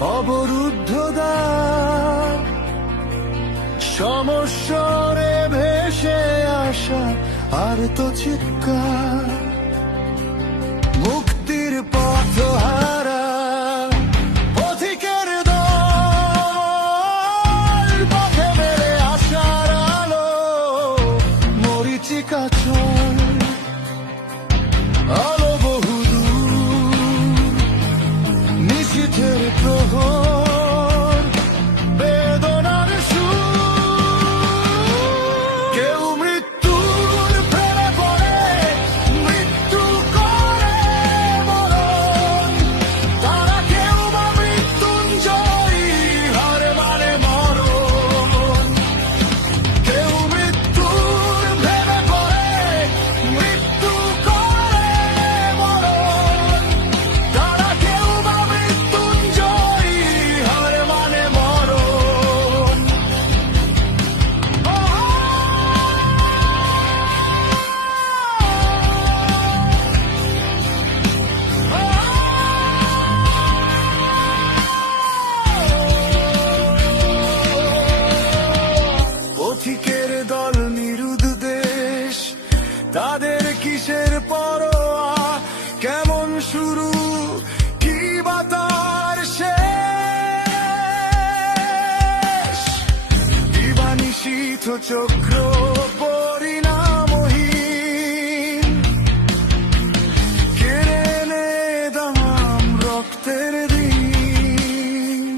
অবরুদ্ধ দ্বার, সমস্বরে ভেসে আসা আর তো চিৎকার, মুক্তির পথ হারা পথিকের দল, পথে মেলে আসার আলো মরীচিকা চল, আলো বহুদূর নিশীথের প্রহর, বেদনার সুর। কেউ মৃত্যুর প্রেমে পড়ে, মৃত্যু করে মরণ, তারা কেউ বা মৃত্যুঞ্জয়ী, হার মানে মরণ। কেউ মৃত্যুর প্রেমে পড়ে, মৃত্যু করে মরণ, তারা কেউ বা মৃত্যুঞ্জয়ী, হার মানে মরণ। পথিকের দল নিরুদ্ধ দেশ, তাদের কিসের পরোয়া, কেমন শুরু কি বা তার শেষ, দিবানিশীথ চক্র পরিণামহীন, কেড়ে নে দাম রক্তের দিন,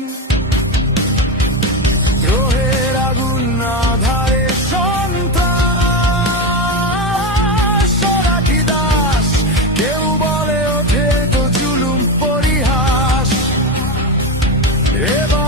দ্রোহের আগুন আধারে সন্ত্রাস, সোনাকি দাস কেউ বলে ওঠে তো জুলুম পরিহাস। এবার